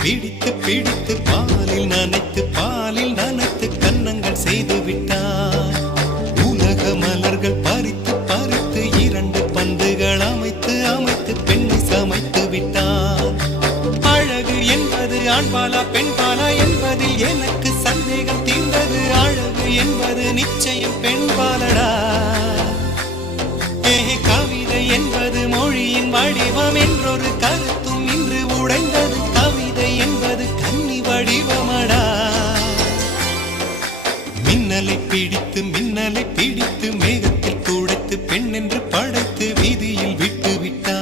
பிடித்து பிடித்து பாலில் நனைத்து கன்னங்கள் செய்து விட்டார். உலக மலர்கள் பறித்து பறித்து 2 பந்துகள் அமைத்து அமைத்து பெண்ணை சமைத்து விட்டார். அழகு என்பது ஆண்பாலா பெண்பாலா என்பதில் எனக்கு சந்தேகம் தீர்ந்தது. அழகு என்பது நிச்சயம் பெண்பாலடா. கவிதை என்பது மொழியின் வடிவம் என்றொரு கருத்தும் இன்று உடைந்தது. கவிதை என்பது கன்னி வடிவமடா. மின்னலை பிடித்து மேகத்தில் துடைத்து பெண் என்று படைத்து வீதியில் விட்டு விட்டார்.